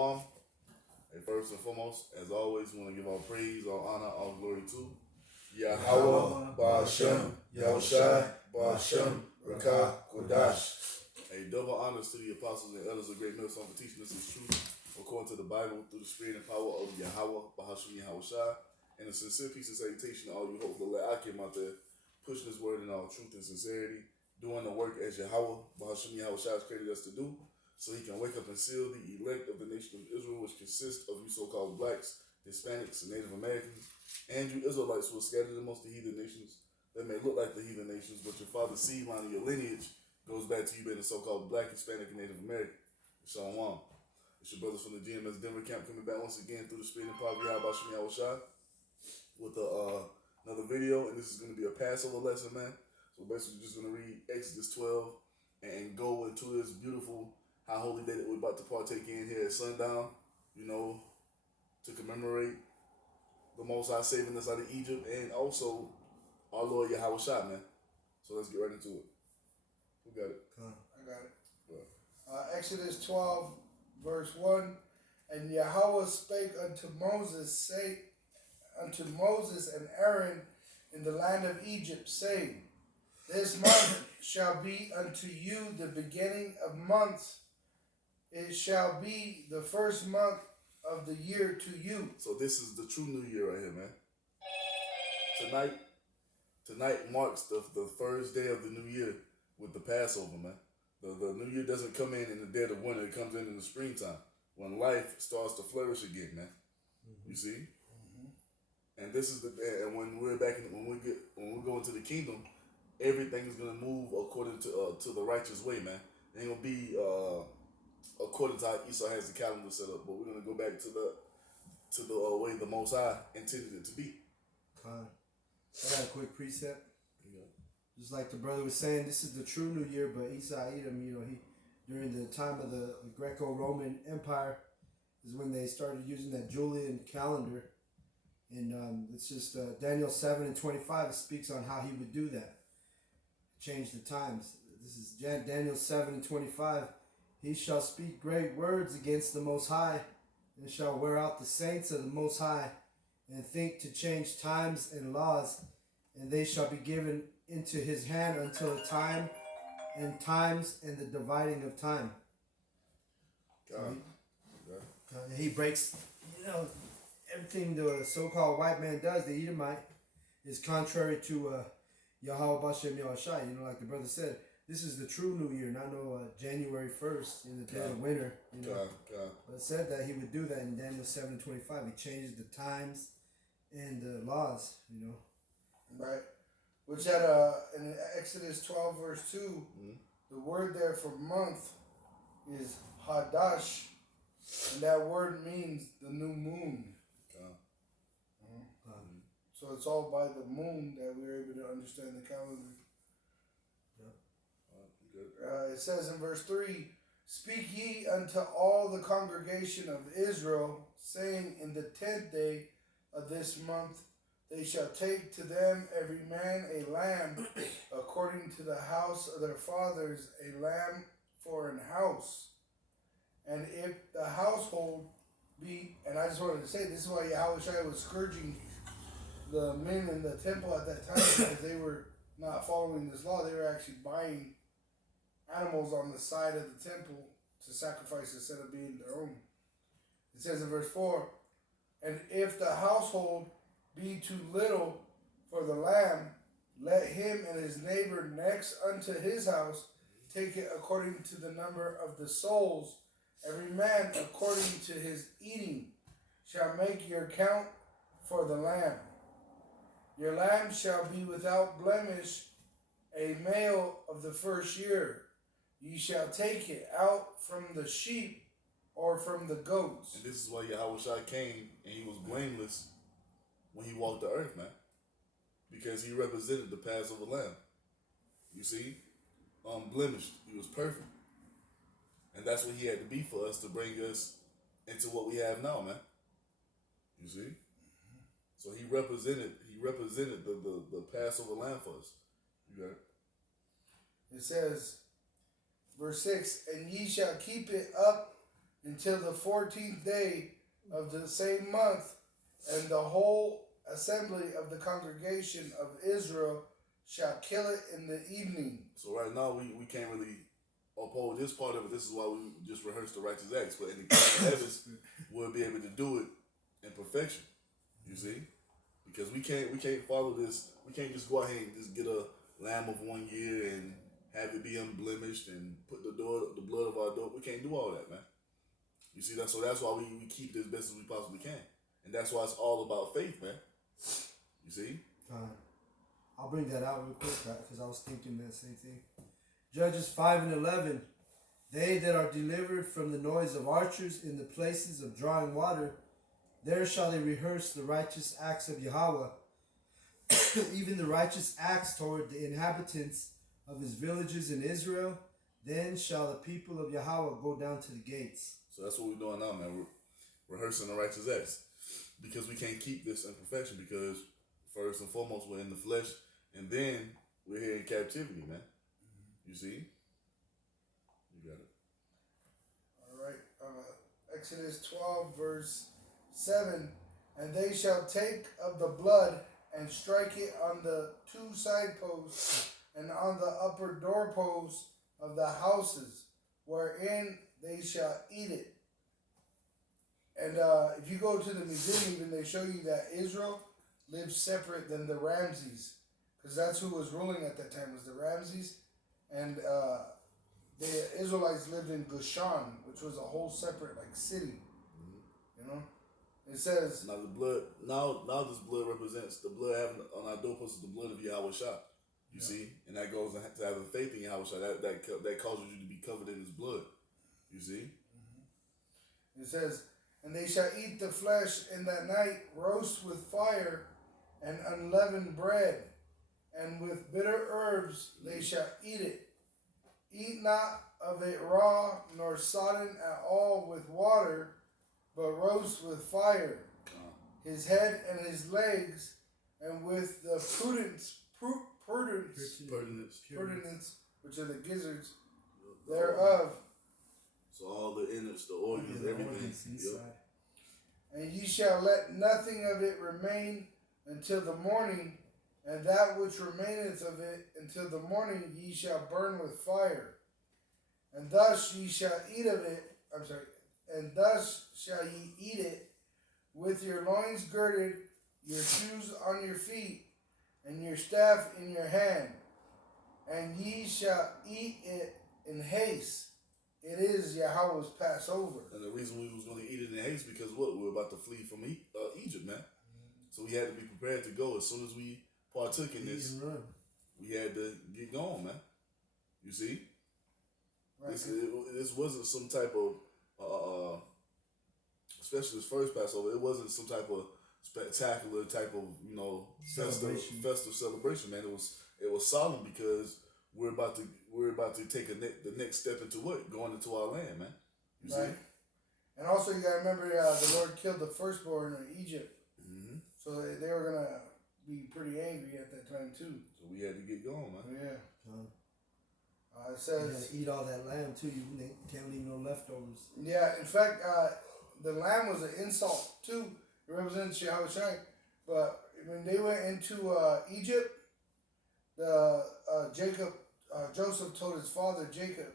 Shalom. And first and foremost, as always, we want to give all praise, all honor, all glory to Yahweh, Ba'ashem, Yahushai, Ba'ashem, Rakah, Kodash. A double honors to the apostles and elders of Great Millstone for teaching us this truth according to the Bible through the spirit and power of Yahweh, Ba'ashem, Yahushai. And a sincere peace and salutation to all you hopeful Akim out there, pushing this word in all truth and sincerity, doing the work as Yahweh, Ba'ashem, Yahushai has created us to do, so he can wake up and seal the elect of the nation of Israel, which consists of you so-called blacks, Hispanics, and Native Americans, and you Israelites who are scattered amongst the heathen nations that may look like the heathen nations, but your father's seed line of your lineage goes back to you being a so-called black, Hispanic, and Native American. Shalom. It's your brothers from the GMS Denver camp coming back once again through the spirit and power of Yahweh Shem Yahushai with another video, and this is going to be a Passover lesson, man. So basically just going to read Exodus 12 and go into this beautiful high holy day that we're about to partake in here at sundown, you know, to commemorate the Most High saving us out of Egypt and also our Lord Yahweh Shai, man. So let's get right into it. Who got it? I got it. Exodus 12, verse 1. And Yahweh spake unto Moses, and Aaron in the land of Egypt, saying, This month shall be unto you the beginning of months. It shall be the first month of the year to you. So this is the true New Year right here, man. Tonight marks the first day of the New Year with the Passover, man. The New Year doesn't come in the dead of winter. It comes in the springtime when life starts to flourish again, man. Mm-hmm. You see? Mm-hmm. And this is and when we're back when we go into the kingdom, everything is gonna move according to the righteous way, man. It ain't gonna be according to how Esau has the calendar set up, but we're gonna go back to the way the Most High intended it to be. I got a quick precept. Yeah. Just like the brother was saying, this is the true New Year, but Esau Edom, he during the time of the Greco-Roman Empire is when they started using that Julian calendar, and it's just Daniel 7:25 speaks on how he would do that, change the times. This is Daniel 7:25. He shall speak great words against the Most High, and shall wear out the saints of the Most High, and think to change times and laws, and they shall be given into his hand until a time and times and the dividing of time. He breaks, everything the so-called white man does, the Edomite, is contrary to Yahweh Bashem Yahushai. Like the brother said, this is the true New Year, not no January 1st in the dead of winter. But it said that he would do that in Daniel 7:25. He changes the times and the laws, Right. Which in Exodus 12, verse 2, mm-hmm. The word there for month is Hadash, and that word means the new moon. So it's all by the moon that we're able to understand the calendar. It says in verse 3, Speak ye unto all the congregation of Israel, saying, In the 10th day of this month they shall take to them every man a lamb, according to the house of their fathers, a lamb for an house. And if the household be, and I just wanted to say, this is why Yahushua was scourging the men in the temple at that time, because they were not following this law. They were actually buying animals on the side of the temple to sacrifice instead of being their own. It says in verse 4, And if the household be too little for the lamb, let him and his neighbor next unto his house take it according to the number of the souls. Every man according to his eating shall make your count for the lamb. Your lamb shall be without blemish, a male of the first year. Ye shall take it out from the sheep or from the goats. And this is why Yahushua came and he was blameless when he walked the earth, man. Because he represented the Passover lamb. You see? Unblemished. He was perfect. And that's what he had to be for us to bring us into what we have now, man. You see? Mm-hmm. So he represented the Passover lamb for us. You got it? It says, verse 6, And ye shall keep it up until the 14th day of the same month, and the whole assembly of the congregation of Israel shall kill it in the evening. So right now we can't really uphold this part of it. This is why we just rehearse the righteous acts. But in the kingdom of heavens, we'll be able to do it in perfection. You see? Because we can't follow this. We can't just go ahead and just get a lamb of 1 year and have it be unblemished and put the blood of our door. We can't do all that, man. You see that? So that's why we keep this best as we possibly can. And that's why it's all about faith, man. You see? I'll bring that out real quick because I was thinking that same thing. Judges 5:11. They that are delivered from the noise of archers in the places of drawing water, there shall they rehearse the righteous acts of Yahweh, even the righteous acts toward the inhabitants of his villages in Israel. Then shall the people of Yahweh go down to the gates. So that's what we're doing now, man. We're rehearsing the righteous acts. Because we can't keep this in perfection, because first and foremost we're in the flesh, and then we're here in captivity, man. You see? You got it. All right. Exodus 12, verse 7. And they shall take of the blood and strike it on the 2 side posts and on the upper doorposts of the houses, wherein they shall eat it. And if you go to the museum, even they show you that Israel lived separate than the Ramses, because that's who was ruling at that time, was the Ramses, and the Israelites lived in Gushan, which was a whole separate city. You know, it says now the blood. Now this blood represents the blood having on our doorposts is the blood of Yahweh Shah. You see, and that goes to having faith in Yahweh Shah. That causes you to be covered in His blood. You see. It says, and they shall eat the flesh in that night, roast with fire and unleavened bread, and with bitter herbs they shall eat it. Eat not of it raw, nor sodden at all with water, but roast with fire, his head and his legs, and with the pudence, which are the gizzards thereof. So all the innards, the organs, everything. Inside. And ye shall let nothing of it remain until the morning, and that which remaineth of it until the morning ye shall burn with fire. And thus ye shall eat of it, and thus shall ye eat it, with your loins girded, your shoes on your feet, and your staff in your hand. And ye shall eat it in haste. It is Yahweh's Passover. And the reason we was going to eat it in haste because what? We were about to flee from Egypt, man. So we had to be prepared to go. As soon as we partook in this, we had to get going, man. You see? Right. This wasn't some type of, especially this first Passover, it wasn't some type of spectacular type of, festive celebration, man. It was solemn because we're about to take the next step into what? Going into our land, man. You see? And also you gotta remember the Lord killed the firstborn in Egypt. Mm-hmm. So they were gonna be pretty angry at that time too. So we had to get going, man. Yeah. It says you gotta eat all that lamb too. You can't leave no leftovers. Yeah, in fact, the lamb was an insult too. It represents Yahweh Shai. But when they went into Egypt, Joseph told his father Jacob,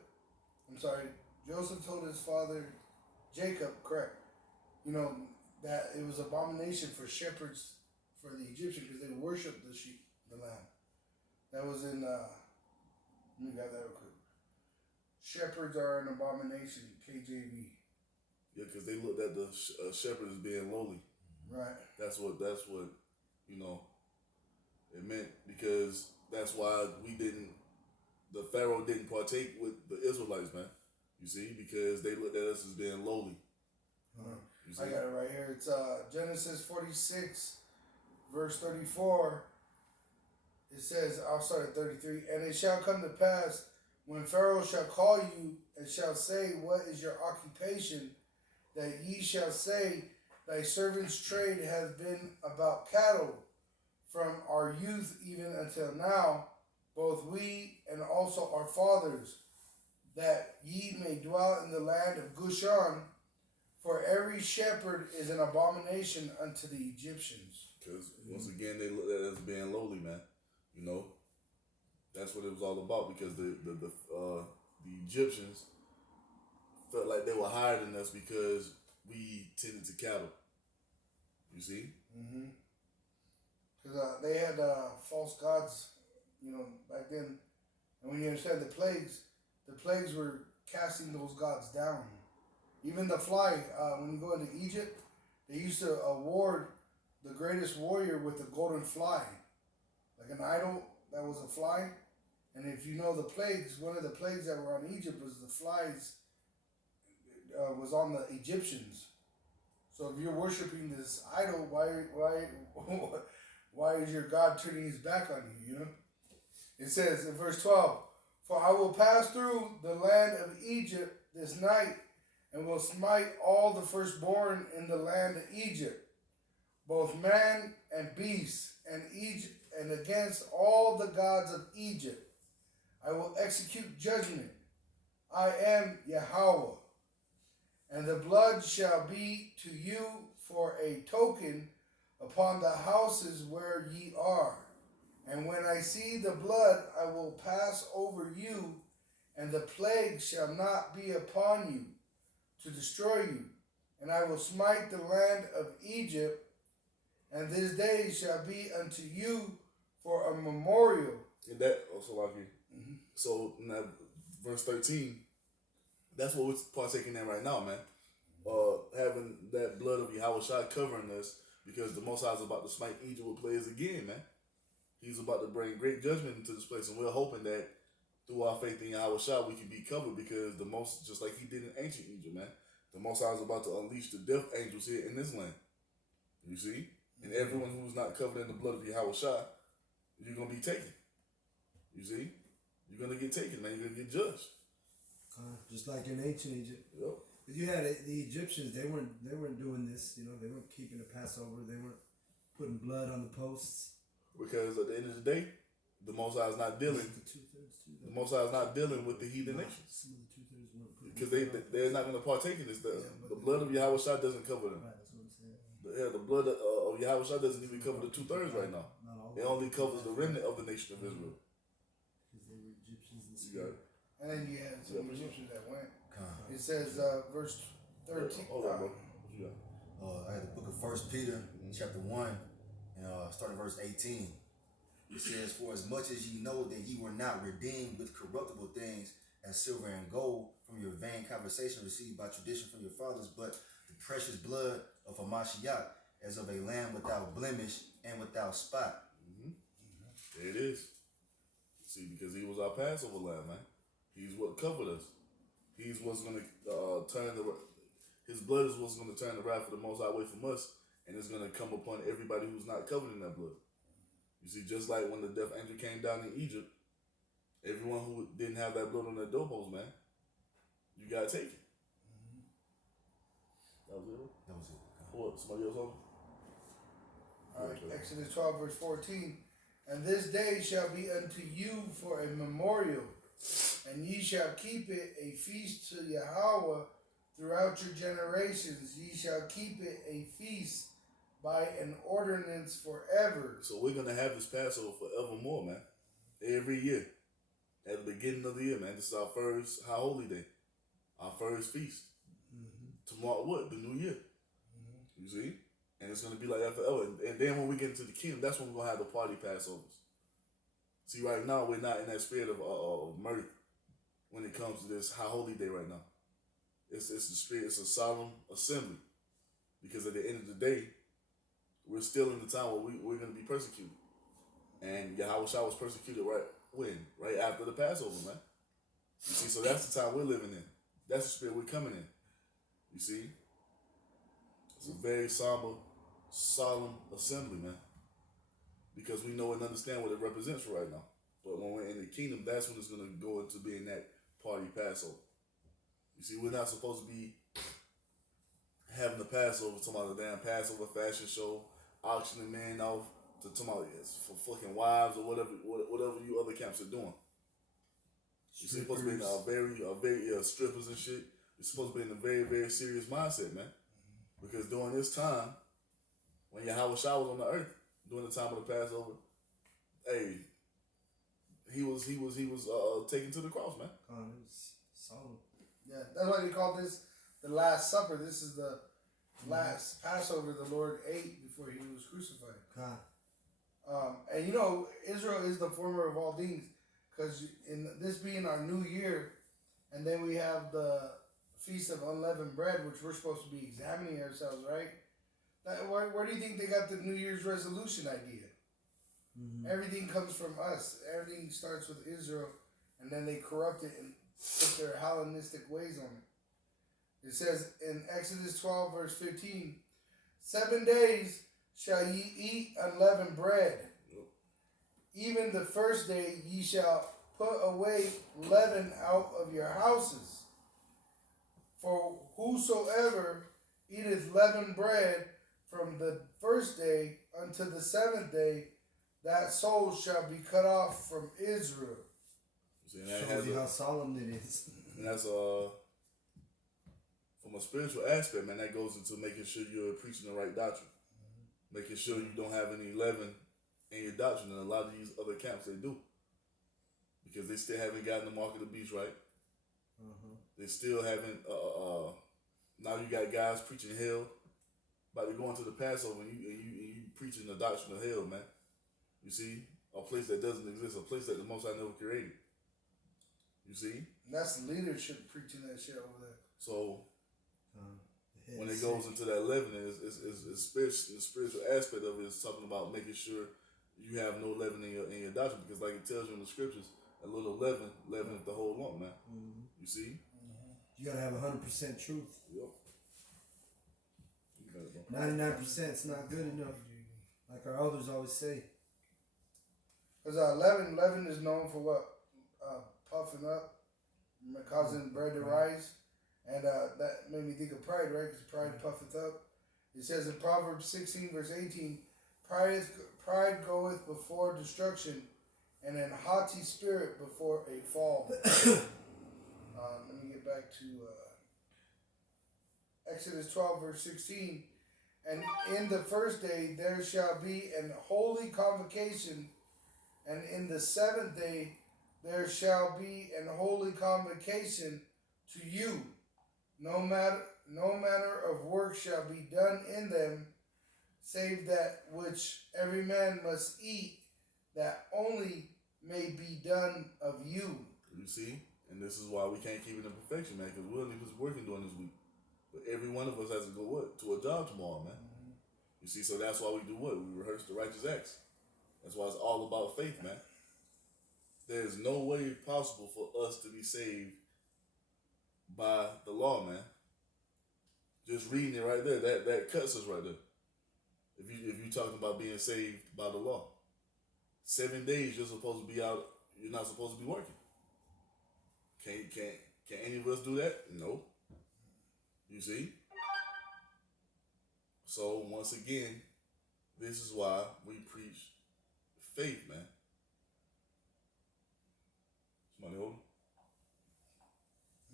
correct, that it was abomination for shepherds, for the Egyptians, because they worshipped the lamb. That was in, let me grab that real quick. Shepherds are an abomination, KJV. Yeah, because they looked at the shepherd as being lowly. Right. That's what it meant, because that's why the Pharaoh didn't partake with the Israelites, man. You see, because they looked at us as being lowly. I got it right here. It's Genesis 46, verse 34. It says, I'll start at 33. And it shall come to pass, when Pharaoh shall call you and shall say, what is your occupation? That ye shall say, thy servant's trade hath been about cattle, from our youth even until now, both we and also our fathers, that ye may dwell in the land of Gushan, For every shepherd is an abomination unto the Egyptians. Because once again, they look at it as being lowly, man. You know, that's what it was all about. Because the Egyptians felt like they were higher than us because we tended to cattle. You see? Mm-hmm. Because they had false gods, back then. And when you understand the plagues were casting those gods down. Even the fly, when you go into Egypt, they used to award the greatest warrior with a golden fly. Like an idol that was a fly. And if you know the plagues, one of the plagues that were on Egypt was the flies was on the Egyptians. So if you're worshiping this idol, why is your God turning his back on you, It says in verse 12, For I will pass through the land of Egypt this night, and will smite all the firstborn in the land of Egypt, both man and beast, and against all the gods of Egypt. I will execute judgment. I am Yahweh. And the blood shall be to you for a token upon the houses where ye are. And when I see the blood, I will pass over you, and the plague shall not be upon you to destroy you. And I will smite the land of Egypt, and this day shall be unto you for a memorial. And that also like you. Mm-hmm. So in that verse 13, that's what we're partaking in right now, man. Having that blood of Yahushua covering us, because the Most High is about to smite Egypt with plagues again, man. He's about to bring great judgment into this place, and we're hoping that through our faith in Yahushua we can be covered, because just like he did in ancient Egypt, man, the Most High is about to unleash the death angels here in this land. You see? And everyone who's not covered in the blood of Yahushua, you're going to be taken. You see? You're going to get taken, man. You're going to get judged. Just like in ancient Egypt. Yep. You had the Egyptians, they weren't doing this, they weren't keeping the Passover, they weren't putting blood on the posts. Because at the end of the day, the Most High is not dealing. The Most High is not dealing with the heathen nations. Some of the 2/3 weren't putting. Because they're not going to partake in this. The blood of Yahushua doesn't cover them. Right, that's what I'm saying. The blood of Yahushua doesn't even cover the 2/3 right now. It only covers the remnant of the nation of Israel. Because they were Egyptians and spirit. And then you had some Egyptians that went. It says, verse 13. Hold on, bro. What you got? I had the book of 1 Peter, chapter 1, and starting verse 18. It says, For as much as ye know that ye were not redeemed with corruptible things as silver and gold from your vain conversation received by tradition from your fathers, but the precious blood of Hamashiach as of a lamb without blemish and without spot. There it is. See, because he was our Passover lamb, man. He's what covered us. He's what's going to his blood is what's going to turn the wrath of the Most High away from us, and it's going to come upon everybody who's not covered in that blood. You see, just like when the death angel came down in Egypt, everyone who didn't have that blood on their doorpost, man, you got to take it. That was it? That was it. What? Somebody else on? All right, Exodus 12, verse 14. And this day shall be unto you for a memorial, and ye shall keep it a feast to Yahweh throughout your generations. Ye shall keep it a feast by an ordinance forever. So we're going to have this Passover forevermore, man. Every year. At the beginning of the year, man. This is our first High Holy Day. Our first feast. Tomorrow, what? The new year. You see? And it's going to be like that forever. And then when we get into the kingdom, that's when we're going to have the party Passovers. See, right now, we're not in that spirit of mirth when it comes to this High Holy Day right now. It's the spirit, it's a solemn assembly. Because at the end of the day, we're still in the time where we're going to be persecuted. And Yahushua was persecuted right after the Passover, man. You see, so that's the time we're living in. That's the spirit we're coming in. You see? It's a very somber, solemn assembly, man. Because we know and understand what it represents for right now. But when we're in the kingdom, that's when it's going to go into being that party Passover. You see, we're not supposed to be having the Passover, talking about the damn Passover fashion show, auctioning men off to talking about for fucking wives or whatever you other camps are doing. You see, supposed to be a very strippers and shit. You're supposed to be in a very, very serious mindset, man. Because during this time, when Yahweh Shah was on the earth, during the time of the Passover, hey, he was taken to the cross, man. It was solemn. Yeah, that's why they call this the Last Supper. This is the last Passover the Lord ate before he was crucified. And you know, Israel is the former of all things, because in this being our new year, and then we have the Feast of Unleavened Bread, which we're supposed to be examining ourselves, right? Where do you think they got the New Year's resolution idea? Mm-hmm. Everything comes from us. Everything starts with Israel, and then they corrupt it and put their Hellenistic ways on it. It says in Exodus 12, verse 15, 7 days shall ye eat unleavened bread. Even the first day ye shall put away leaven out of your houses. For whosoever eateth leavened bread from the first day unto the seventh day, that soul shall be cut off from Israel. See, and that Shows you how solemn it is. And that's from a spiritual aspect, man. That goes into making sure you're preaching the right doctrine, making sure you don't have any leaven in your doctrine. And a lot of these other camps, they do, because they still haven't gotten the mark of the beast right. They still haven't. Now you got guys preaching hell, about to go into the Passover, and you preaching the doctrine of hell, man. You see, a place that doesn't exist, a place that the Most High never created. You see, and that's the leadership preaching that shit over there. So when it goes into that leavening, it's spiritual. The spiritual aspect of it is talking about making sure you have no leaven in your doctrine, because like it tells you in the scriptures, a little leaven leaveneth the whole lump, man. You see. You gotta have 100% truth. Yep. 99% is not good enough, like our elders always say. Because leaven is known for what? Puffing up, causing bread to rise. And that made me think of pride, right? Because pride puffeth up. It says in Proverbs 16, verse 18, pride goeth before destruction, and an haughty spirit before a fall. Let me get back to Exodus 12, verse 16. And in the first day there shall be an holy convocation, and in the seventh day there shall be an holy convocation to you. No manner of work shall be done in them, save that which every man must eat, that only may be done of you. You see? And this is why we can't keep it in perfection, man, because we'll leave us working during this week. But every one of us has to go what? To a job tomorrow, man. You see, so that's why we do what? We rehearse the righteous acts. That's why it's all about faith, man. There is no way possible for us to be saved by the law, man. Just reading it right there, that cuts us right there. If you talking about being saved by the law, 7 days you're supposed to be out. You're not supposed to be working. Can any of us do that? No. You see. So once again, this is why we preach faith, man. Somebody hold?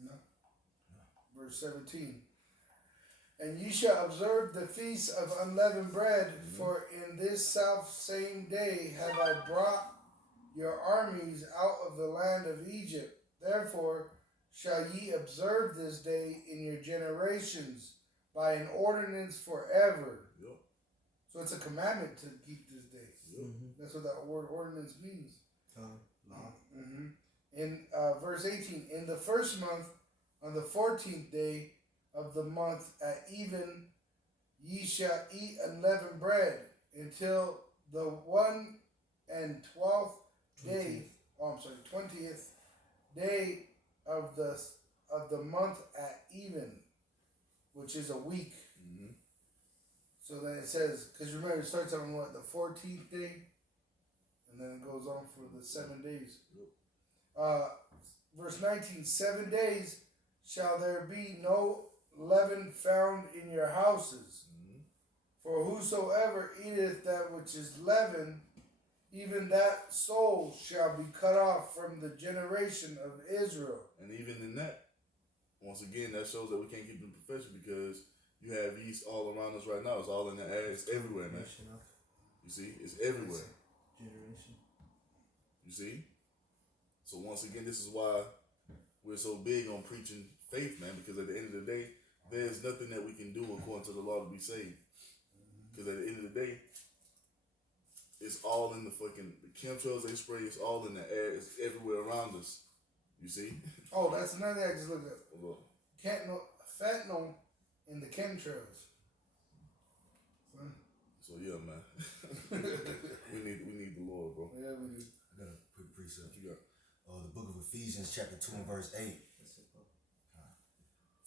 No. Verse 17. And ye shall observe the feast of unleavened bread, for in this self same day have I brought your armies out of the land of Egypt. Therefore shall ye observe this day in your generations by an ordinance forever. Yep. So it's a commandment to keep this day. Yep. That's what that word ordinance means. Mm-hmm. In verse 18, in the first month, on the 14th day of the month at even, ye shall eat unleavened bread until the 112th day. 20th day of the month at even, which is a week. So then it says, because remember it starts on what, the 14th day, and then it goes on for the 7 days. Verse 19, 7 days shall there be no leaven found in your houses. For whosoever eateth that which is leavened, even that soul shall be cut off from the generation of Israel. And even in that, once again, that shows that we can't keep the perfection because you have yeast all around us right now. It's all in the air. It's everywhere, man. You see, it's everywhere. Generation. You see. So once again, this is why we're so big on preaching faith, man. Because at the end of the day, there's nothing that we can do according to the law to be saved. Because at the end of the day, it's all in the fucking the chemtrails they spray. It's all in the air. It's everywhere around us. You see? Oh, that's another thing I just looked at. Look. Fentanyl in the chemtrails. So yeah, man. we need the Lord, bro. Yeah, we do. I got a quick precept. What you got? The book of Ephesians, chapter 2 and verse 8.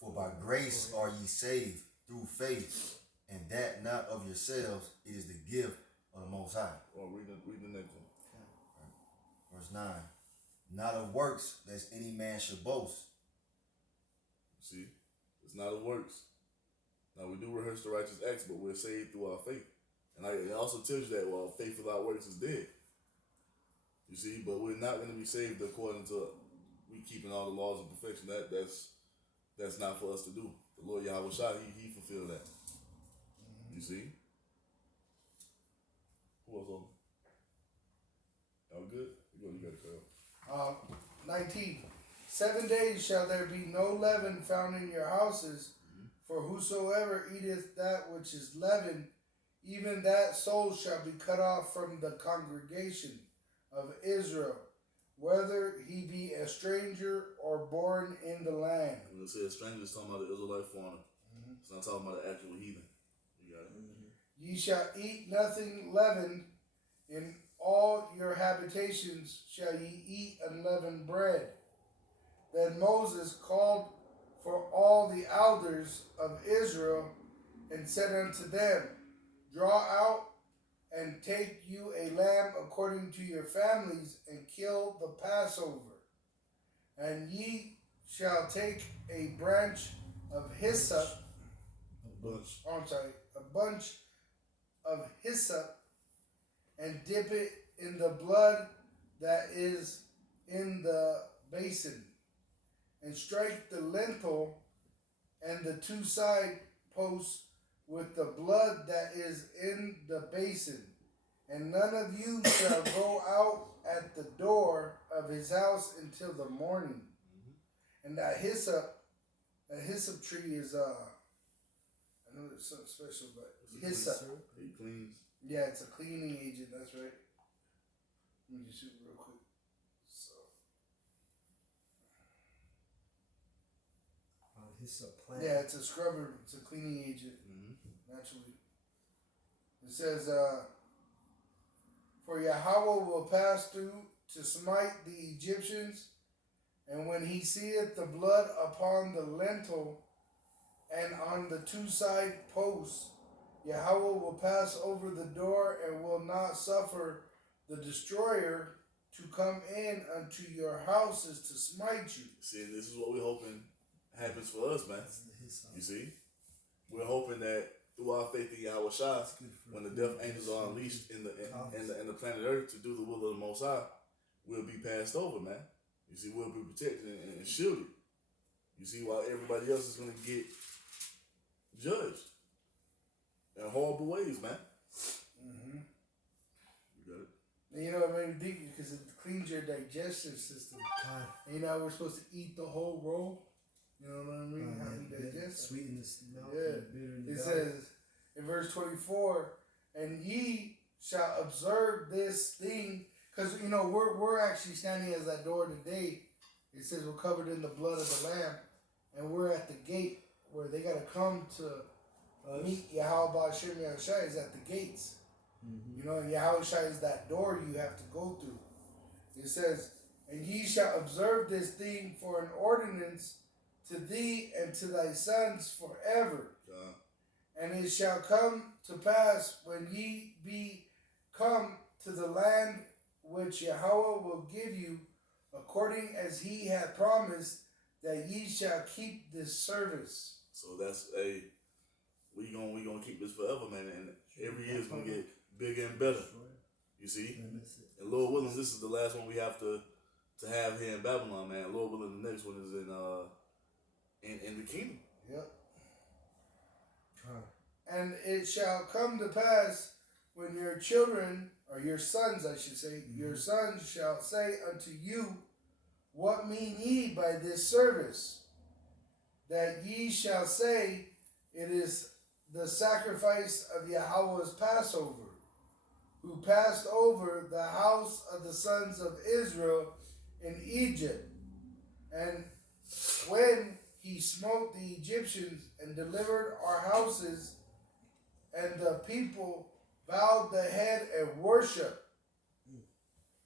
For by grace are ye saved through faith, and that not of yourselves, it is the gift of the Most High. Oh, read the next one. Verse 9. Not of works, lest any man should boast. See? It's not of works. Now, we do rehearse the righteous acts, but we're saved through our faith. And it also tells you that, well, faith without works is dead. You see? But we're not going to be saved according to we keeping all the laws of perfection. That's not for us to do. The Lord Yahweh Shai, he fulfilled that. You see? Who else on? Y'all good? You got to go. 19. 7 days shall there be no leaven found in your houses, for whosoever eateth that which is leavened, even that soul shall be cut off from the congregation of Israel, whether he be a stranger or born in the land. When it says stranger, it's talking about the Israelite foreigner. It's not talking about the actual heathen. You got it? Ye shall eat nothing leavened. In all your habitations shall ye eat unleavened bread. Then Moses called for all the elders of Israel and said unto them, draw out and take you a lamb according to your families, and kill the Passover. And ye shall take a branch of hyssop, a bunch of hyssop, and dip it in the blood that is in the basin, and strike the lintel and the two side posts with the blood that is in the basin. And none of you shall go out at the door of his house until the morning. And that hyssop tree is I know there's something special, but hyssop. It cleans. Yeah, it's a cleaning agent. That's right. Let me just shoot real quick. So. Hyssop plant. Yeah, it's a scrubber. It's a cleaning agent. Naturally. It says, for Yahweh will pass through to smite the Egyptians, and when he seeth the blood upon the lintel and on the two side posts, Yahweh will pass over the door and will not suffer the destroyer to come in unto your houses to smite you. See, this is what we're hoping happens for us, man. You see? We're hoping that through our faith in Yahweh Shai, when the death angels are unleashed in the planet Earth to do the will of the Most High, we'll be passed over, man. You see, we'll be protected and shielded. You see, while everybody else is going to get judged in horrible ways, man. You got it? And you know what made me think? Because it cleans your digestive system. And you know we're supposed to eat the whole roll? You know what I mean? How you digest it. Sweeten the mouth. Yeah. It says in verse 24, and ye shall observe this thing, because you know we're actually standing as that door today. It says we're covered in the blood of the Lamb, and we're at the gate where they got to come to meet Yahweh Hashem Yahushua is at the gates. You know, and Yahushua is that door you have to go through. It says, and ye shall observe this thing for an ordinance to thee and to thy sons forever. And it shall come to pass when ye be come to the land which Yahweh will give you, according as he hath promised, that ye shall keep this service. So that's we gonna keep this forever, man, and every year is gonna get bigger and better. You see, and Lord willing, this is the last one we have to have here in Babylon, man. Lord willing, the next one is in kingdom. Yep. And it shall come to pass when your children, or your sons, I should say, your sons shall say unto you, what mean ye by this service? That ye shall say, it is the sacrifice of Yahweh's Passover, who passed over the house of the sons of Israel in Egypt. And when he smote the Egyptians and delivered our houses, and the people bowed the head and worshiped.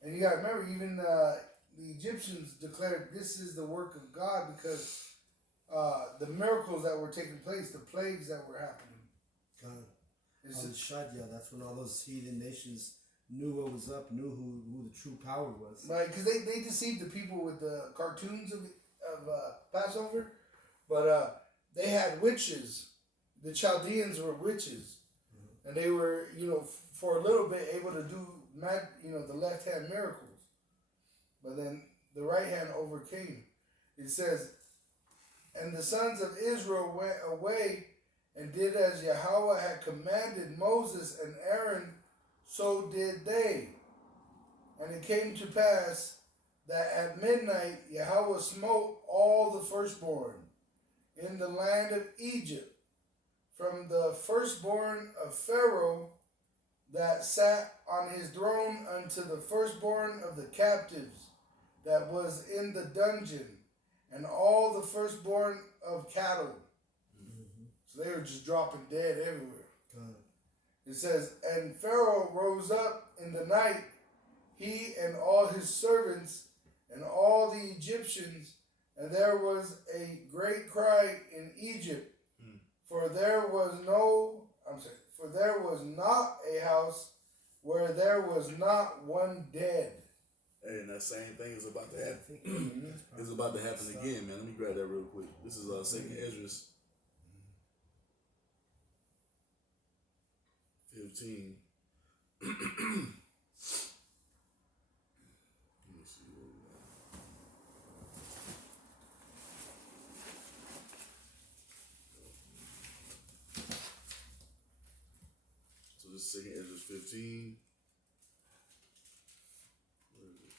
And you got to remember, even the Egyptians declared this is the work of God, because the miracles that were taking place, the plagues that were happening. Shadya, that's when all those heathen nations knew what was up, knew who the true power was. Right, because they deceived the people with the cartoons of Passover, but they had witches. The Chaldeans were witches, and they were, for a little bit able to do, the left hand miracles, but then the right hand overcame. It says, and the sons of Israel went away and did as Yahweh had commanded Moses and Aaron, so did they. And it came to pass that at midnight Yahweh smote all the firstborn in the land of Egypt, from the firstborn of Pharaoh that sat on his throne unto the firstborn of the captives that was in the dungeon, and all the firstborn of cattle. So they were just dropping dead everywhere. It says, and Pharaoh rose up in the night, he and all his servants and all the Egyptians, and there was a great cry in Egypt, for there was not a house where there was not one dead. Hey, and that same thing is about to happen. It's about to happen again, man. Let me grab that real quick. This is 2nd Ezra 15. Let me see where we at. So this is 2nd Ezra 15. Where is it?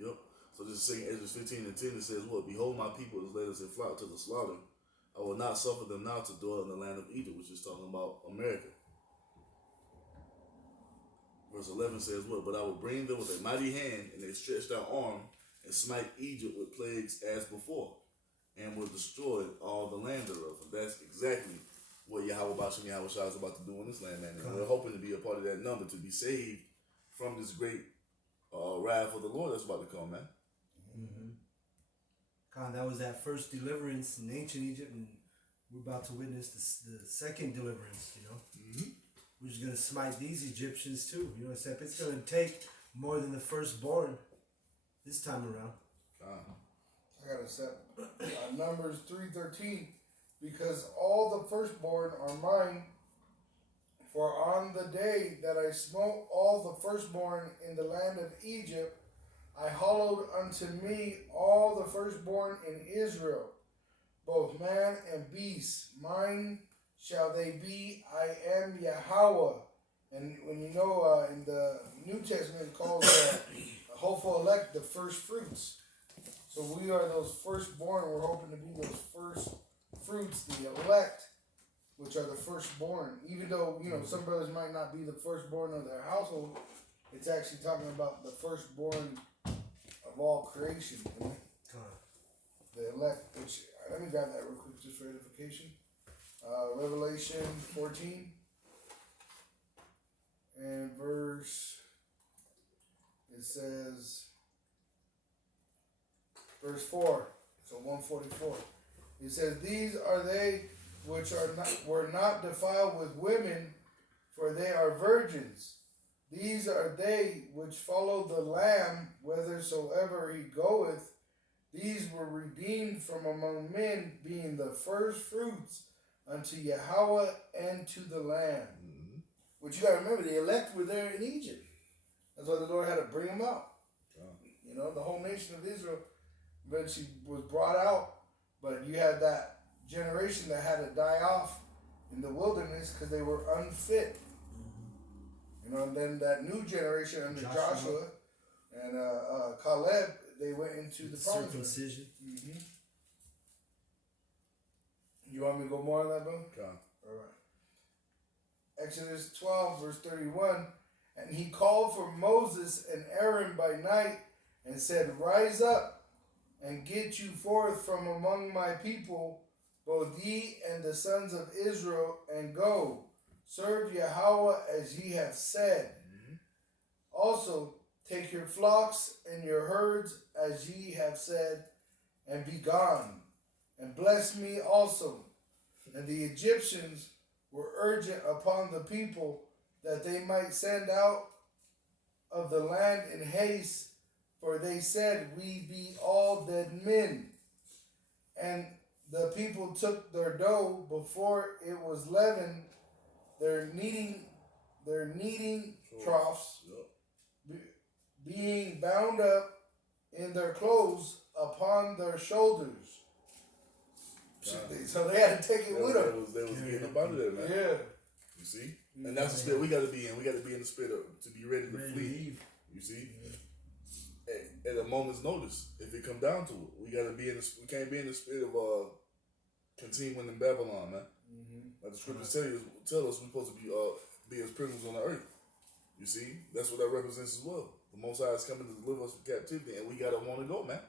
Yep. So this is 2nd Ezra 15 and 10. It says, what? Behold, my people is led us in flock to the slaughter. I will not suffer them now to dwell in the land of Egypt, which is talking about America. Verse 11 says what? But I will bring them with a mighty hand and a stretched out arm, and smite Egypt with plagues as before, and will destroy all the land thereof. And that's exactly what Yahweh Bashem Yahweh Shah is about to do in this land, man. And we're hoping to be a part of that number, to be saved from this great wrath of the Lord that's about to come, man. That was that first deliverance in ancient Egypt, and we're about to witness the second deliverance, We're just going to smite these Egyptians too, except it's going to take more than the firstborn this time around. I got to set Numbers 3:13, because all the firstborn are mine, for on the day that I smote all the firstborn in the land of Egypt, I hallowed unto me all the firstborn in Israel, both man and beast. Mine shall they be. I am Yahweh. And when in the New Testament, it calls the hopeful elect the first fruits. So we are those firstborn. We're hoping to be those first fruits, the elect, which are the firstborn. Even though, some brothers might not be the firstborn of their household, it's actually talking about the firstborn of all creation, the elect. Which, let me grab that real quick just for edification. Revelation 14 and it says verse 4, so 144. It says, these are they which were not defiled with women, for they are virgins. These are they which follow the Lamb whithersoever he goeth. These were redeemed from among men, being the first fruits unto Yahweh and to the Lamb. Which you got to remember, the elect were there in Egypt. That's why the Lord had to bring them out. You know, the whole nation of Israel eventually was brought out, but you had that generation that had to die off in the wilderness because they were unfit. You know, and then that new generation under Joshua and Caleb, they went into the promised circumcision. Mm-hmm. You want me to go more on that, bro? Okay. All right. Exodus 12, verse 31. And he called for Moses and Aaron by night and said, Rise up and get you forth from among my people, both ye and the sons of Israel, and go. Serve Yahweh as ye have said. Mm-hmm. Also, take your flocks and your herds as ye have said, and be gone. And bless me also. And the Egyptians were urgent upon the people that they might send out of the land in haste, for they said, We be all dead men. And the people took their dough before it was leavened, their kneading troughs, being bound up in their clothes upon their shoulders. So they had to take it with them. They was getting up out of there, man. Yeah. You see? And that's the spirit we got to be in. We got to be in the spirit to be ready to flee. You see? At a moment's notice, if it come down to it, we got to be in. We can't be in the spirit of continuing in Babylon, man. Mm-hmm. Like the scriptures tell us, we're supposed to be as prisoners on the earth. You see? That's what that represents as well. The Most High is coming to deliver us from captivity, and we gotta want to go, man.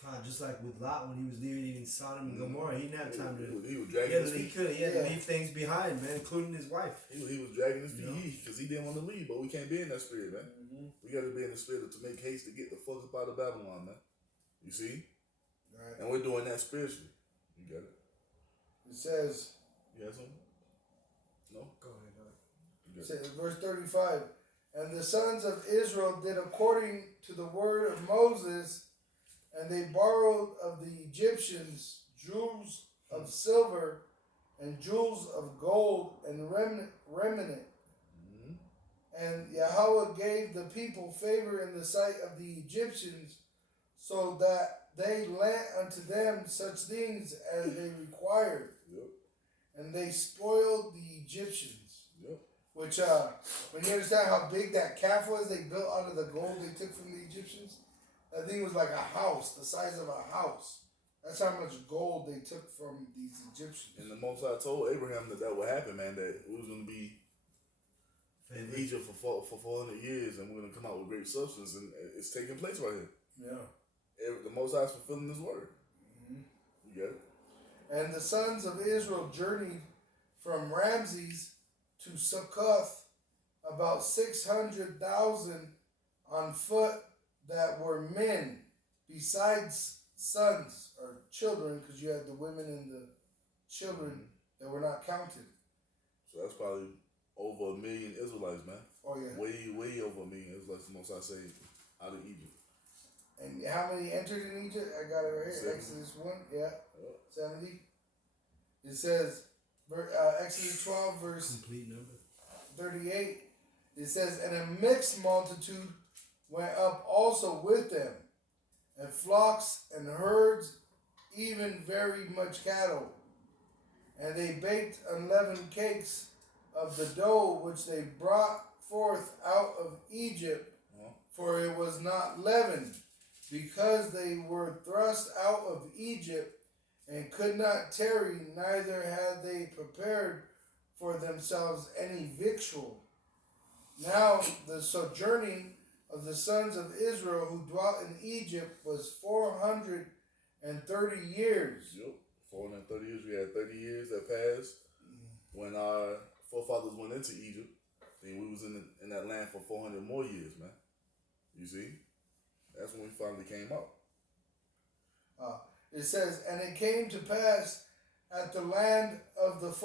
God, just like with Lot when he was leaving Sodom and Gomorrah, he didn't have time to. He was dragging his feet. He had to leave things behind, man, including his wife. He was dragging his feet because he didn't want to leave, but we can't be in that spirit, man. Mm-hmm. We got to be in the spirit to make haste to get the fuck up out of Babylon, man. You see? Right. And we're doing that spiritually. You got it? It says, you have something? No? Go ahead. It says, verse 35, and the sons of Israel did according to the word of Moses, and they borrowed of the Egyptians jewels of silver and jewels of gold and remnant. Mm-hmm. And Yahweh gave the people favor in the sight of the Egyptians, so that they lent unto them such things as they required. Yep. And they spoiled the Egyptians. Yep. Which, when you understand how big that calf was they built out of the gold they took from the Egyptians, that thing was like a house, the size of a house. That's how much gold they took from these Egyptians. And the Most High told Abraham that would happen, man, that it was going to be in Egypt for 400 years, and we're going to come out with great substance, and it's taking place right here. Yeah. The Most High is fulfilling His word. Mm-hmm. You get it? And the sons of Israel journeyed from Ramses to Succoth, about 600,000 on foot that were men, besides sons or children, because you had the women and the children that were not counted. So that's probably over 1 million Israelites, man. Oh yeah. Way over 1 million Israelites, the Most High saved out of Egypt. And how many entered in Egypt? I got it right here. 70. Exodus 1, yeah. 70. It says, Exodus 12, verse complete number 38. It says, and a mixed multitude went up also with them, and flocks and herds, even very much cattle. And they baked unleavened cakes of the dough which they brought forth out of Egypt, for it was not leavened, because they were thrust out of Egypt and could not tarry, neither had they prepared for themselves any victual. Now the sojourning of the sons of Israel who dwelt in Egypt was 430 years. Yep, 430 years. We had 30 years that passed when our forefathers went into Egypt, and we was in that land for 400 more years, man. You see? That's when we finally came out. It says, and it came to pass at the land of the it was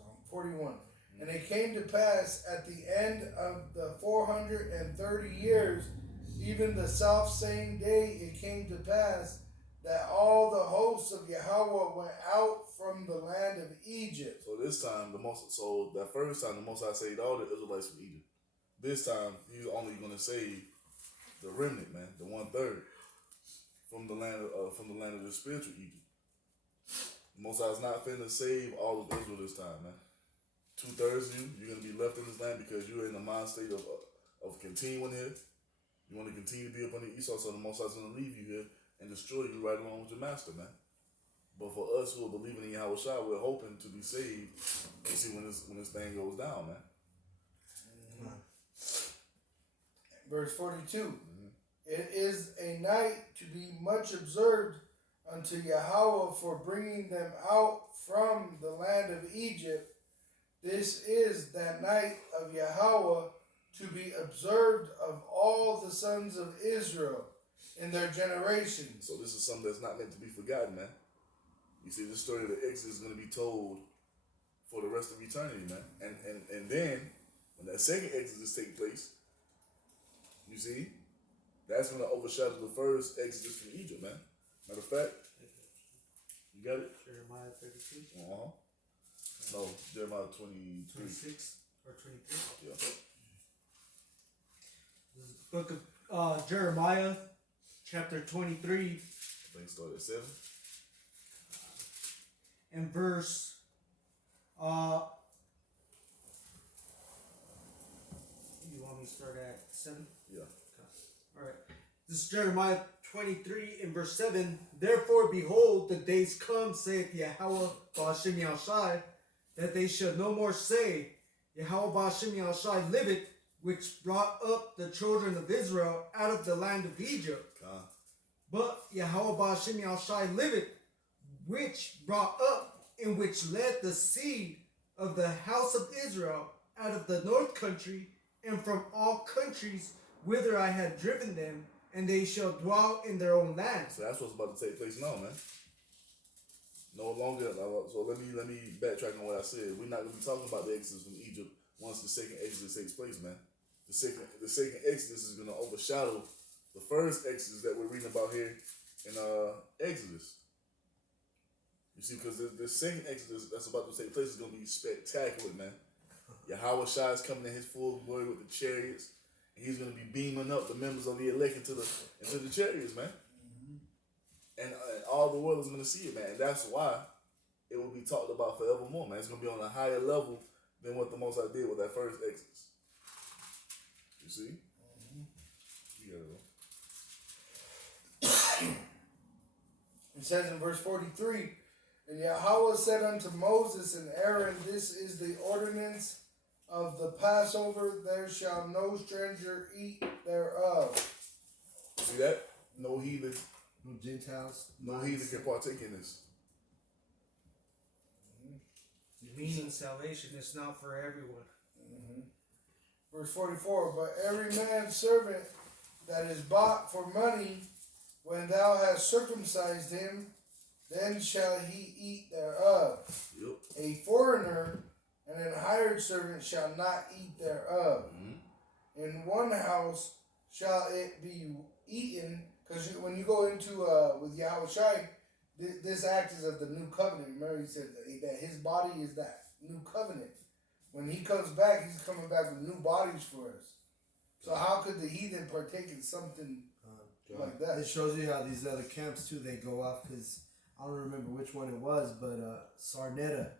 on 41. And it came to pass at the end of the 430 years, even the self same day it came to pass, that all the hosts of Yahweh went out from the land of Egypt. So this time, that first time, the Most High saved all the Israelites from Egypt. this time he's only going to save the remnant, man, the 1/3 from the land of the spiritual Egypt. Most High is not finna save all of Israel this time, man. 2/3 of you're gonna be left in this land because you're in the mind state of continuing here. You want to continue to be up on the Esau, so the Most High is gonna leave you here and destroy you right along with your master, man. But for us who are believing in Yahweh Shai, we're hoping to be saved and see when this thing goes down, man. Verse 42. It is a night to be much observed unto Yahweh for bringing them out from the land of Egypt. This is that night of Yahweh to be observed of all the sons of Israel in their generations. So this is something that's not meant to be forgotten, man. You see, this story of the Exodus is going to be told for the rest of eternity, man. And then, when that second Exodus takes place, you see, that's going to overshadow the first Exodus from Egypt, man. Matter of fact, you got it? Jeremiah 32. No, Jeremiah 23. 26 or 23. Yeah. This is the book of Jeremiah, chapter 23. I think it started at 7. And verse you want me to start at 7? Yeah. All right. This is Jeremiah 23 in verse 7. Therefore, behold, the days come, saith Yahweh Ba'ashem Yahushai, that they shall no more say, Yahweh Ba'ashem Yahushai liveth, which brought up the children of Israel out of the land of Egypt. But Yahweh Ba'ashem Yahushai liveth, which brought up and which led the seed of the house of Israel out of the north country and from all countries whither I had driven them, and they shall dwell in their own land. So that's what's about to take place now, man. No longer. So let me backtrack on what I said. We're not going to be talking about the Exodus from Egypt once the second Exodus takes place, man. The second Exodus is going to overshadow the first Exodus that we're reading about here in Exodus. You see, because the second Exodus that's about to take place is going to be spectacular, man. Yahweh Shai is coming in his full glory with the chariots. And he's going to be beaming up the members of the elect into the chariots, man. And all the world is going to see it, man. And that's why it will be talked about forevermore, man. It's going to be on a higher level than what the Most High did with that first Exodus. You see? You got it, bro. It says in verse 43, and Yahweh said unto Moses and Aaron, this is the ordinance of the Passover, there shall no stranger eat thereof. See that? No heathen. No Gentiles. No heathen can partake in this. Meaning salvation is not for everyone. Verse 44, but every man's servant that is bought for money, when thou hast circumcised him, then shall he eat thereof. Yep. A foreigner and an hired servant shall not eat thereof. In one house shall it be eaten, because when you go into with Yahweh Shai, this act is of the new covenant. Remember, he said that his body is that new covenant. When he comes back, he's coming back with new bodies for us. So how could the heathen partake in something like that? It shows you how these other camps too, they go off, because I don't remember which one it was, but Sarnetta,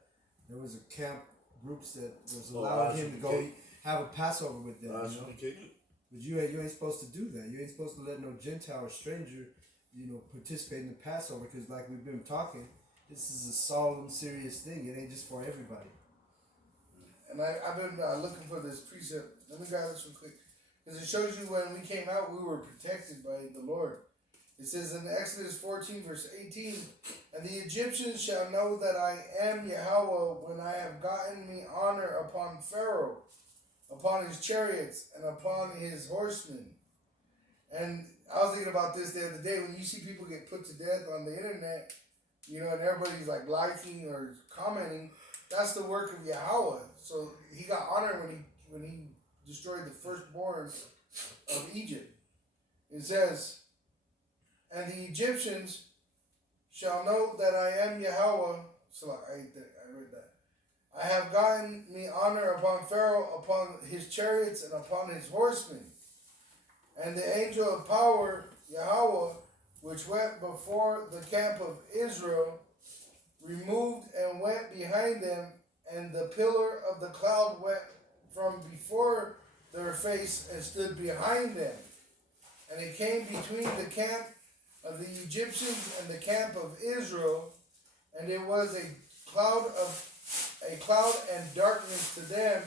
there was a camp groups that was allowing him to go have a Passover with them. But you ain't supposed to do that. You ain't supposed to let no Gentile or stranger, participate in the Passover, because like we've been talking, this is a solemn, serious thing. It ain't just for everybody. And I've been looking for this precept. Let me grab this real quick. Because it shows you when we came out, we were protected by the Lord. It says in Exodus 14, verse 18, and the Egyptians shall know that I am Yahweh when I have gotten me honor upon Pharaoh, upon his chariots, and upon his horsemen. And I was thinking about this the other day. When you see people get put to death on the internet, and everybody's like liking or commenting, that's the work of Yahweh. So he got honor when he destroyed the firstborn of Egypt. It says, and the Egyptians shall know that I am Yahweh. So I read that. I have gotten me honor upon Pharaoh, upon his chariots, and upon his horsemen. And the angel of power, Yahweh, which went before the camp of Israel, removed and went behind them, and the pillar of the cloud went from before their face and stood behind them. And it came between the camp of the Egyptians and the camp of Israel, and it was a cloud and darkness to them,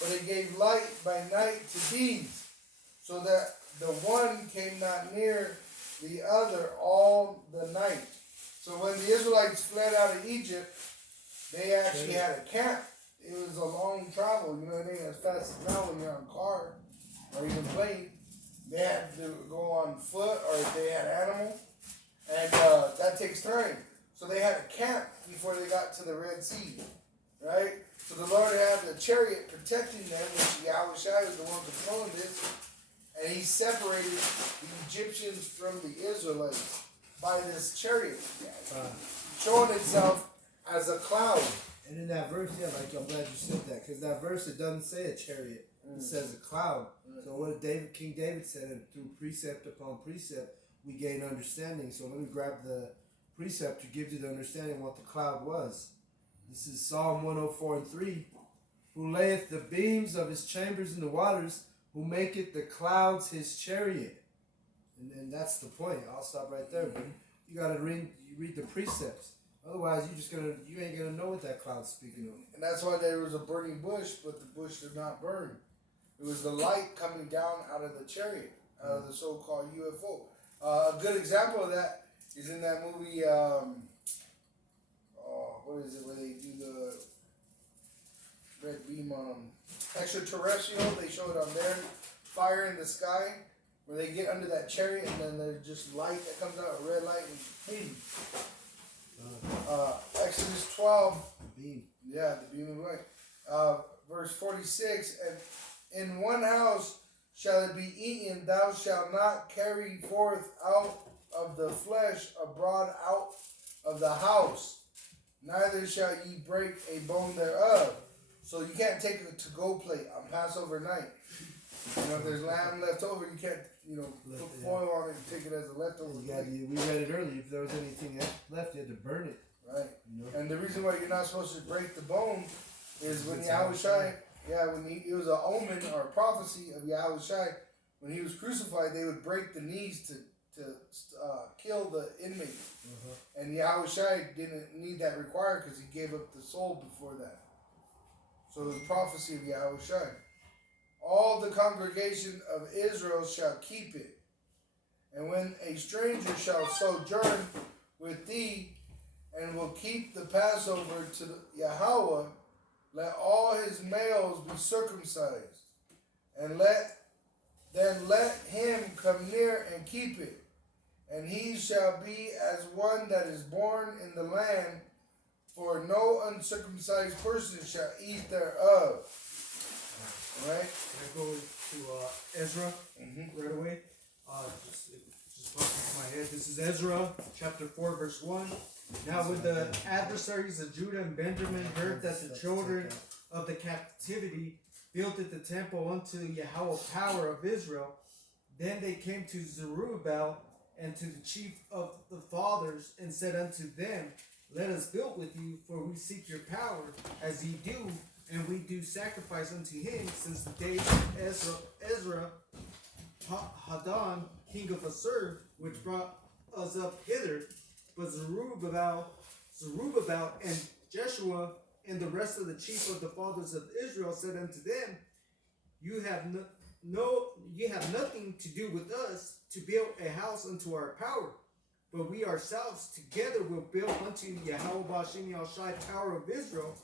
but it gave light by night to these, so that the one came not near the other all the night. So when the Israelites fled out of Egypt, they actually had a camp. It was a long travel, you know what I mean? As fast as now when you're on a car or even plane, they had to go on foot or if they had animal, and that takes time. So they had a camp before they got to the Red Sea, right? So the Lord had the chariot protecting them, which Yahweh was the one controlling this, and he separated the Egyptians from the Israelites by this chariot, showing itself as a cloud. And in that verse, yeah, like I'm glad you said that, because that verse, it doesn't say a chariot. It says a cloud. So what King David said, and through precept upon precept, we gain understanding. So let me grab the precept to give you the understanding what the cloud was. This is Psalm 104:3. Who layeth the beams of his chambers in the waters, who maketh the clouds his chariot. And that's the point. I'll stop right there. But you gotta read the precepts. Otherwise, you ain't gonna know what that cloud's speaking of. And that's why there was a burning bush, but the bush did not burn. It was the light coming down out of the chariot, out of the so-called UFO. A good example of that is in that movie, what is it, where they do the red beam on extraterrestrial, they show it on there, fire in the sky, where they get under that chariot and then there's just light that comes out, a red light, and boom. Exodus 12, Beam. yeah, the beam of light. Verse 46, and in one house shall it be eaten, thou shalt not carry forth out of the flesh abroad out of the house, neither shall ye break a bone thereof. So you can't take a to-go plate on Passover night. You know, if there's lamb left over, you can't, put foil on it and take it as a leftover plate. We read it earlier. If there was anything left, you had to burn it. Right. And the reason why you're not supposed to break the bone is when Yahushua, it was an omen or a prophecy of Yahushua, when he was crucified, they would break the knees to kill the inmate. And Yahushua didn't need that required because he gave up the soul before that. So it was a prophecy of Yahushua. All the congregation of Israel shall keep it. And when a stranger shall sojourn with thee, and will keep the Passover to Yahweh, let all his males be circumcised, and let him come near and keep it, and he shall be as one that is born in the land, for no uncircumcised person shall eat thereof. Right? Can I go to Ezra right away? Just popped into my head. This is Ezra chapter 4 verse 1. Now when the adversaries of Judah and Benjamin heard that the children of the captivity builded the temple unto Yahweh power of Israel, then they came to Zerubbabel and to the chief of the fathers and said unto them, let us build with you, for we seek your power, as ye do, and we do sacrifice unto him since the days of Ezra Hadon, king of Assur, which brought us up hither. But Zerubbabel and Jeshua and the rest of the chief of the fathers of Israel said unto them, You have nothing to do with us to build a house unto our power, but we ourselves together will build unto Yahweh Ba'ashem Yahushai power of Israel,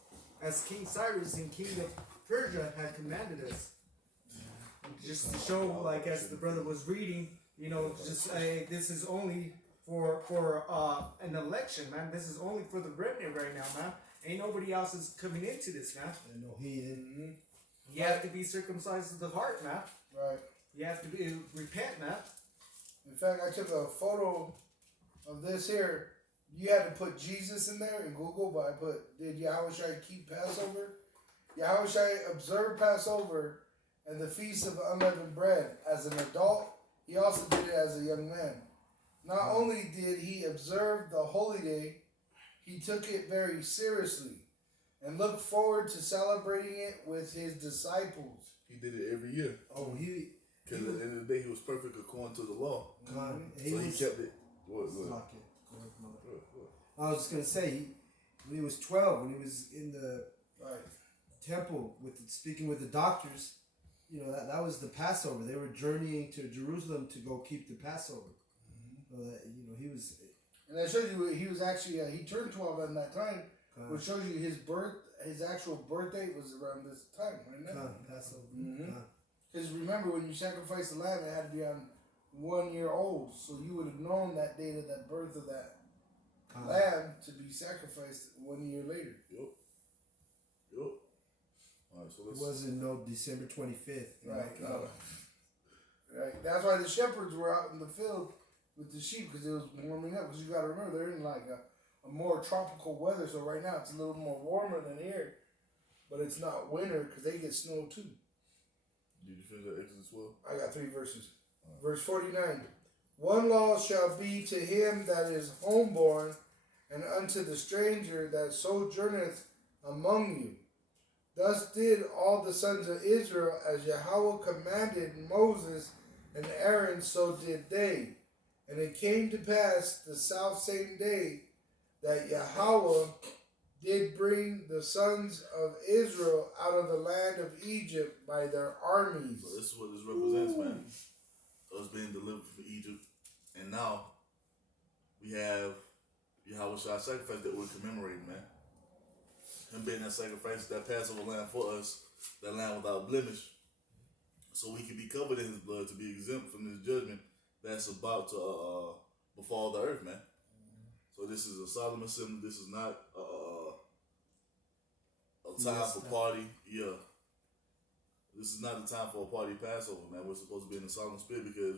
as King Cyrus and king of Persia had commanded us. Just to show, like as the brother was reading, this is only for an election, man. This is only for the remnant right now, man. Ain't nobody else is coming into this, man. No heathen. You have to be circumcised of the heart, man. Right. You have to repent, man. In fact, I took a photo of this here. you had to put Jesus in there in Google, but I put, did Yahushua keep Passover? Yahushua observed Passover and the Feast of Unleavened Bread as an adult. He also did it as a young man. Not only did he observe the holy day, he took it very seriously and looked forward to celebrating it with his disciples. He did it every year. Oh, Because at the end of the day, he was perfect according to the law. God, So he kept it. What? I was just gonna say, when he was 12, when he was in the temple speaking with the doctors, that was the Passover. They were journeying to Jerusalem to go keep the Passover. He was. And that shows you he was actually he turned 12 at that time, which shows you his actual birth date was around this time, right now. Passover. Because remember, when you sacrificed the lamb, it had to be on 1 year old, so you would have known that date of that birth of that lamb to be sacrificed 1 year later. Yep. All right, so It wasn't no December 25th. Right. Right. That's why the shepherds were out in the field with the sheep, because it was warming up. Because you got to remember, they're in like a more tropical weather. So right now it's a little more warmer than here, but it's not winter because they get snow too. Did you finish that Exodus 12? I got 3 verses. Verse 49. One law shall be to him that is homeborn, and unto the stranger that sojourneth among you. Thus did all the sons of Israel, as Yahweh commanded Moses and Aaron, so did they. And it came to pass the selfsame day that Yahweh did bring the sons of Israel out of the land of Egypt by their armies. So this is what this represents, man. Us being delivered from Egypt. And now we have Yahweh's sacrifice that we're commemorating, man. Him being that sacrifice, that Passover lamb for us, that lamb without blemish, so we can be covered in his blood, to be exempt from this judgment that's about to befall the earth, man. So this is a solemn assembly. This is not a time for party. Yeah. This is not the time for a party Passover, man. We're supposed to be in a solemn spirit because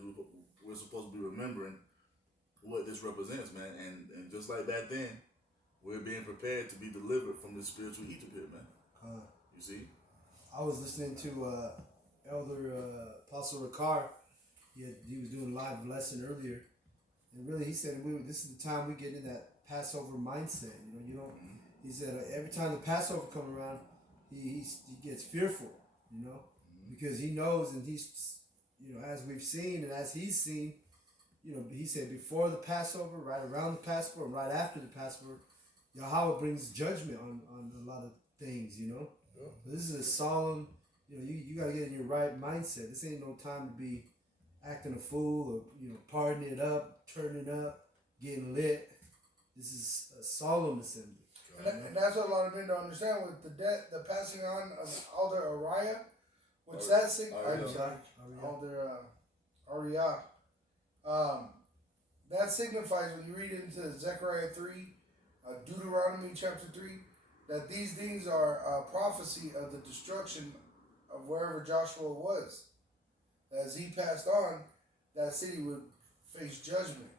we're supposed to be remembering what this represents, man. And just like back then, we're being prepared to be delivered from this spiritual Egypt here, man. You see? I was listening to Elder Apostle Ricard. He was doing a live lesson earlier, and really he said this is the time we get in that Passover mindset. He said every time the Passover come around, he gets fearful, because he knows, and he's as we've seen and as he's seen, he said before the Passover, right around the Passover, and right after the Passover, Yahweh brings judgment on a lot of things, Yeah. But this is a solemn, you got to get in your right mindset. This ain't no time to be acting a fool or, partying it up, turning up, getting lit. This is a solemn assembly. And that's what a lot of men don't understand with the passing on of Elder Uriah, which that signifies, Elder Uriah. That signifies, when you read into Zechariah 3, Deuteronomy chapter 3, that these things are a prophecy of the destruction of wherever Joshua was. As he passed on, that city would face judgment.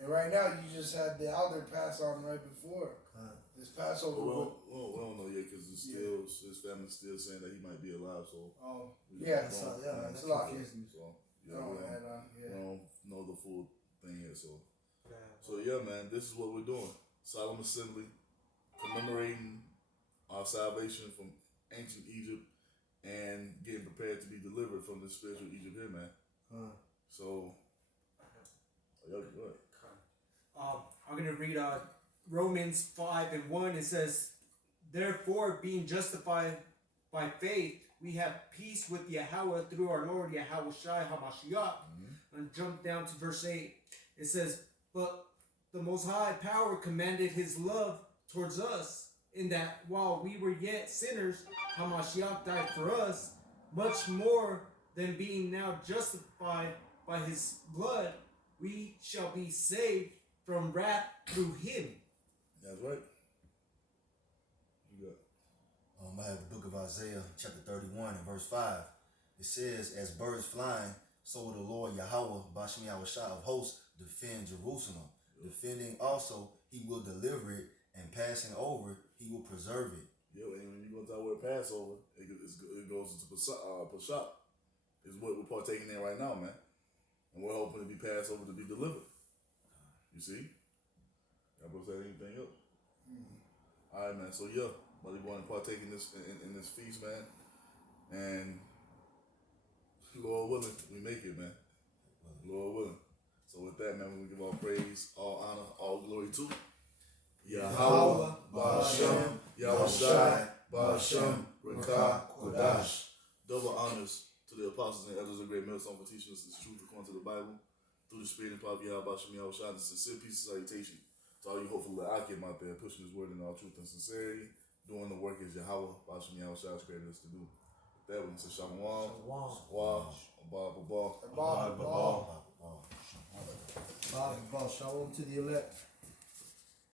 And right now, you just had the elder pass on right before this Passover. Well, we don't know yet because his family's still saying that he might be alive. So it's a lot confusing. So we don't know the full thing yet. So man, this is what we're doing: solemn assembly, commemorating our salvation from ancient Egypt and getting prepared to be delivered from this spiritual Egypt here, man. So, go ahead. I'm going to read Romans 5:1. It says, therefore, being justified by faith, we have peace with Yahweh through our Lord Yahushua HaMashiach. And jump down to verse 8. It says, but the Most High Power commanded his love towards us, in that while we were yet sinners, HaMashiach died for us. Much more than being now justified by his blood, we shall be saved from wrath through him. That's right. You got. I have the book of Isaiah, chapter 31, and verse 5. It says, as birds flying, so will the Lord Yahweh, Bashem Yahushua of hosts, defend Jerusalem, defending also he will deliver it, and passing over, he will preserve it. Yeah, and when you go to our word Passover, it goes into Pesach. Is what we're partaking in right now, man. And we're hoping to be Passover to be delivered. You see? Y'all both say anything else? All right, man. So yeah, but we want to partake in this in this feast, man. And Lord willing, we make it, man. Lord willing. So with that, man, we give all praise, all honor, all glory to Yahweh, Ba'ashem, Yahushai, Ba'ashem, Rakah, Kodash. Double honors to the apostles and elders of Great Millstone for teaching us this truth according to the Bible, through the Spirit and power of Yahweh, Ba'ashem, Yahushai, and sincere peace and salutation to all you hopeful Akim out there, pushing this word in all truth and sincerity, doing the work as Yahweh, Ba'ashem, Yahushai has created us to do. That one says Shalom, Wa, Abba, Shalom to the elect.